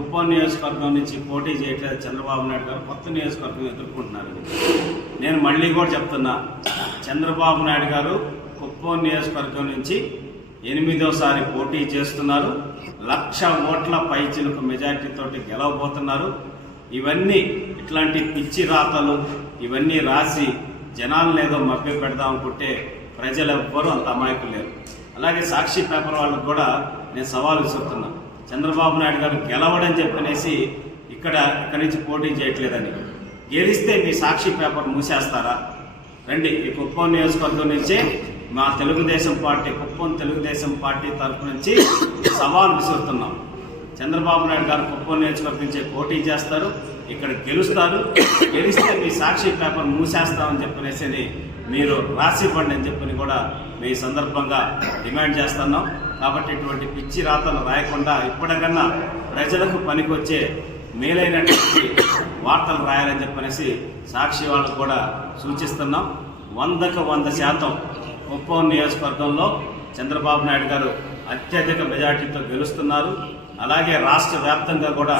కుప్పం నియోజకవర్గం నుంచి పోటీ చేయట్లేదు చంద్రబాబు నాయుడు గారు. కొత్త నియోజకవర్గం ఎదుర్కొంటున్నారు. నేను మళ్ళీ కూడా చెప్తున్నా చంద్రబాబు నాయుడు గారు కుప్పం నియోజకవర్గం నుంచి ఎనిమిదోసారి పోటీ చేస్తున్నారు. లక్ష ఓట్ల పైచిలకు మెజార్టీతోటి గెలవబోతున్నారు. ఇవన్నీ ఇట్లాంటి పిచ్చి రాతలు ఇవన్నీ రాసి జనాలను ఏదో మభ్య పెడదాం అనుకుంటే ప్రజలు ఎవ్వరూ అంత అమాయకులు లేరు. అలాగే సాక్షి పేపర్ వాళ్ళకు కూడా నేను సవాల్ విసురుతున్నాను చంద్రబాబు నాయుడు గారు గెలవడని చెప్పనేసి ఇక్కడ ఇక్కడి నుంచి పోటీ చేయట్లేదని. గెలిస్తే మీ సాక్షి పేపర్ మూసేస్తారా? రండి ఈ కుప్పం నియోజకవర్గం నుంచి మా తెలుగుదేశం పార్టీ కుప్పం తెలుగుదేశం పార్టీ తరఫు నుంచి సవాల్ విసురుతున్నాం. చంద్రబాబు నాయుడు గారు కుప్పం నియోజకవర్గం నుంచి పోటీ చేస్తారు ఇక్కడ గెలుస్తారు గెలిస్తే మీ సాక్షి పేపర్ మూసేస్తామని చెప్పనేసి మీరు రాసి ఇవ్వండి అని చెప్పని కూడా మీ సందర్భంగా డిమాండ్ చేస్తున్నాం. కాబట్టి ఇటువంటి పిచ్చి రాతలు రాయకుండా ఇప్పటికన్నా ప్రజలకు పనికొచ్చే మేలైనటువంటి వార్తలు రాయాలని చెప్పనేసి సాక్షి వాళ్ళకు కూడా సూచిస్తున్నాం. వందకు వంద శాతం కుప్పం నియోజకవర్గంలో చంద్రబాబు నాయుడు గారు అత్యధిక మెజార్టీతో గెలుస్తున్నారు. అలాగే రాష్ట్ర వ్యాప్తంగా కూడా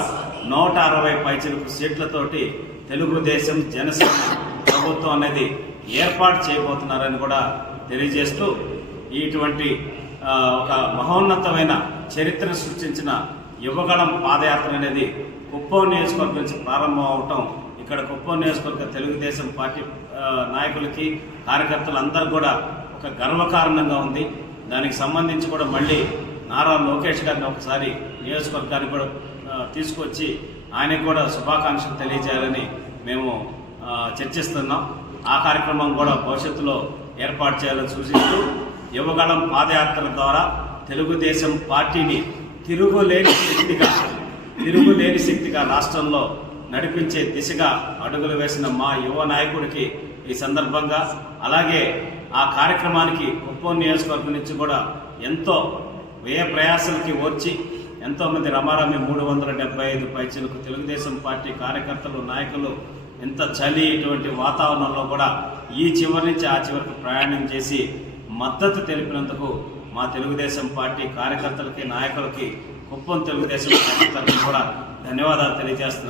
నూట అరవై పైచిలకు సీట్లతోటి తెలుగుదేశం జనసేన ప్రభుత్వం అనేది ఏర్పాటు చేయబోతున్నారని కూడా తెలియజేస్తూ ఇటువంటి ఒక మహోన్నతమైన చరిత్రను సృష్టించిన యువగళం పాదయాత్ర అనేది కుప్పం నియోజకవర్గం నుంచి ప్రారంభం అవటం ఇక్కడ కుప్పం నియోజకవర్గ తెలుగుదేశం పార్టీ నాయకులకి కార్యకర్తలందరూ కూడా ఒక గర్వకారణంగా ఉంది. దానికి సంబంధించి కూడా మళ్ళీ నారా లోకేష్ గారిని ఒకసారి నియోజకవర్గానికి కూడా తీసుకొచ్చి ఆయనకు కూడా శుభాకాంక్షలు తెలియజేయాలని మేము చర్చిస్తున్నాం. ఆ కార్యక్రమం కూడా భవిష్యత్తులో ఏర్పాటు చేయాలని సూచిస్తూ యువగళం పాదయాత్ర ద్వారా తెలుగుదేశం పార్టీని తిరుగులేని శక్తిగా తిరుగులేని శక్తిగా రాష్ట్రంలో నడిపించే దిశగా అడుగులు వేసిన మా యువ నాయకుడికి ఈ సందర్భంగా అలాగే ఆ కార్యక్రమానికి కుప్పం నియోజకవర్గం నుంచి కూడా ఎంతో వ్యయ ప్రయాసలకి ఓర్చి ఎంతోమంది రమారమి మూడు వందల డెబ్బై ఐదు పైచలకు తెలుగుదేశం పార్టీ కార్యకర్తలు నాయకులు ఎంత చలి ఇటువంటి వాతావరణంలో కూడా ఈ చివరి నుంచి ఆ చివరికి ప్రయాణం చేసి మద్దతు తెలిపినందుకు మా తెలుగుదేశం పార్టీ కార్యకర్తలకి నాయకులకి కుప్పం తెలుగుదేశం పార్టీ తరఫున కూడా ధన్యవాదాలు తెలియజేస్తున్నాను